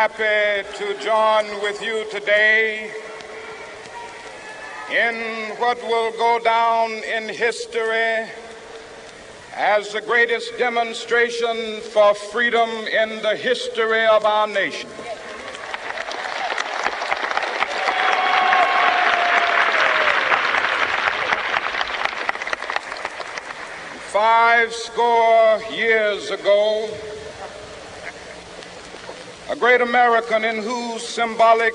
happy to join with you today in what will go down in history as the greatest demonstration for freedom in the history of our nation. Five score years ago, a great American in whose symbolic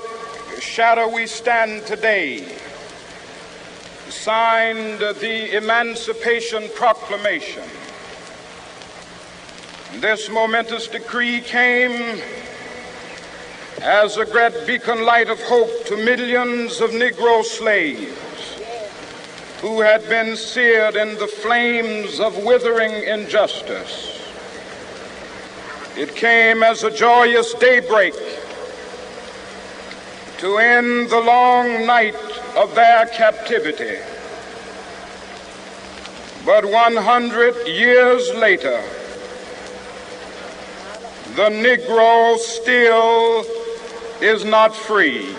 shadow we stand today signed the Emancipation Proclamation. This momentous decree came as a great beacon light of hope to millions of Negro slaves who had been seared in the flames of withering injustice. It came as a joyous daybreak to end the long night of their captivity. But 100 years later, the Negro still is not free.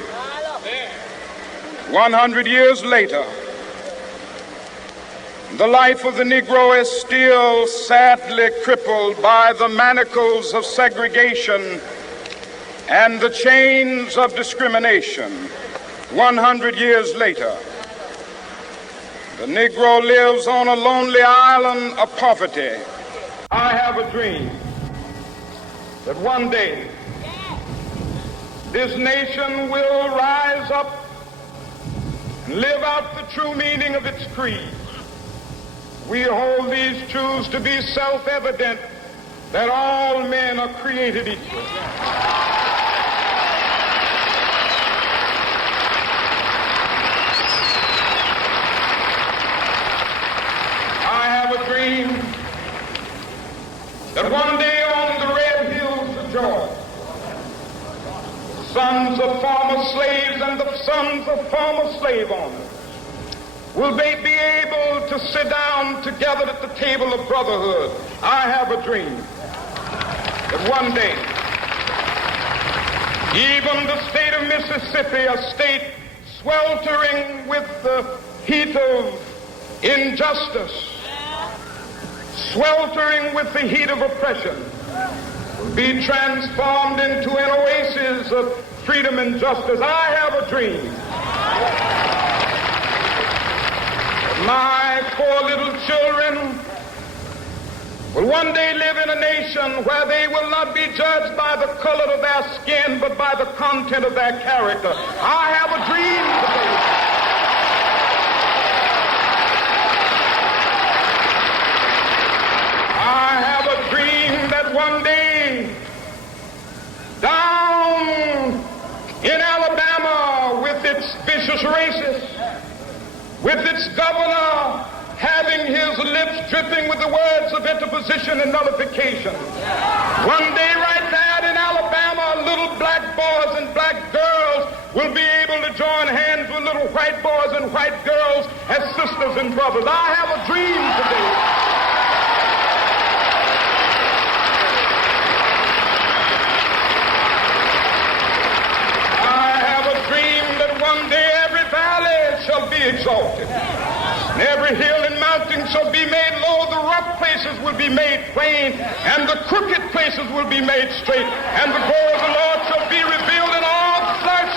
100 years later, the life of the Negro is still sadly crippled by the manacles of segregation and the chains of discrimination. 100 years later, the Negro lives on a lonely island of poverty. I have a dream that one day this nation will rise up and live out the true meaning of its creed. We hold these truths to be self-evident, that all men are created equal. I have a dream that one day on the red hills of Georgia, the sons of former slaves and the sons of former slave owners will they be able to sit down together at the table of brotherhood. I have a dream that one day, even the state of Mississippi, a state sweltering with the heat of injustice, sweltering with the heat of oppression, will be transformed into an oasis of freedom and justice. I have a dream. My poor little children will one day live in a nation where they will not be judged by the color of their skin, but by the content of their character. I have a dream today. I have a dream that one day, down in Alabama with its vicious racists, with its governor having his lips dripping with the words of interposition and nullification. One day right there in Alabama, little black boys and black girls will be able to join hands with little white boys and white girls as sisters and brothers. I have a dream today. I have a dream that one day every valley shall be exalted, and every hill and mountain shall be made low. The rough places will be made plain, and the crooked places will be made straight, and the glory of the Lord shall be revealed, and all flesh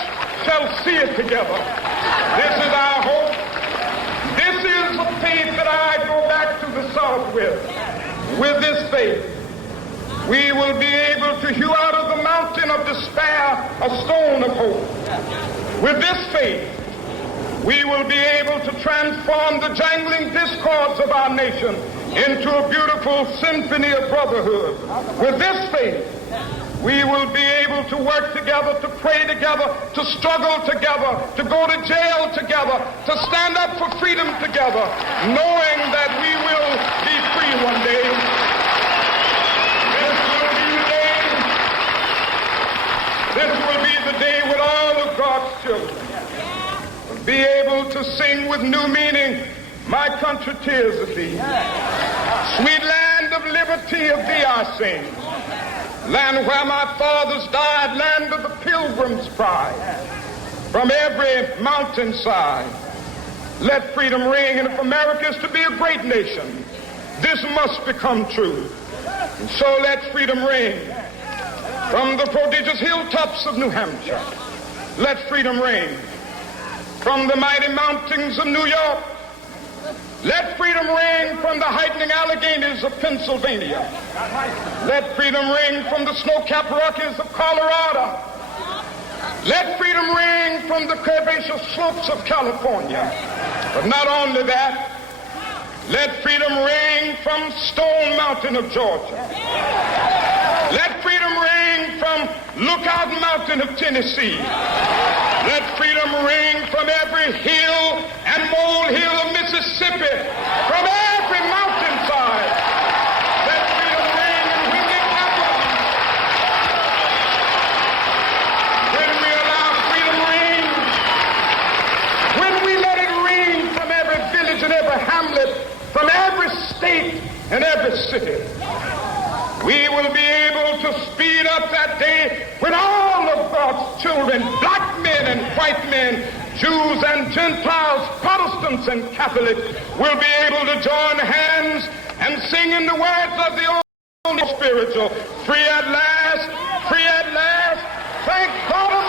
shall see it together. This is our hope. This is the faith that I go back to the South with. With this faith, we will be able to hew out of the mountain of despair a stone of hope. With this faith, we will be able to transform the jangling discords of our nation into a beautiful symphony of brotherhood. With this faith, we will be able to work together, to pray together, to struggle together, to go to jail together, to stand up for freedom together, knowing that we will be free one day. This will be the day when all of God's children will be able to sing with new meaning, my country, tears of thee. Sweet land of liberty, of thee I sing. land where my fathers died, land of the pilgrim's pride. From every mountainside, let freedom ring. And if America is to be a great nation, this must become true. And so let freedom ring. From the prodigious hilltops of New Hampshire, let freedom ring. From the mighty mountains of New York, let freedom ring. From the heightening Alleghenies of Pennsylvania, let freedom ring. From the snow-capped Rockies of Colorado, let freedom ring. From the curvaceous slopes of California. But not only that, let freedom ring from Stone Mountain of Georgia. Let freedom ring from Lookout Mountain of Tennessee. Let freedom ring from every hill and molehill of Mississippi, from every mountainside. Let freedom ring, and when it happens, when we allow freedom ring, when we let it ring from every village and every hamlet, from every state and every city, we will be able to speed up that day when all of God's children, black men and white men, Jews and Gentiles, Protestants and Catholics, will be able to join hands and sing in the words of the old spiritual, free at last, thank God.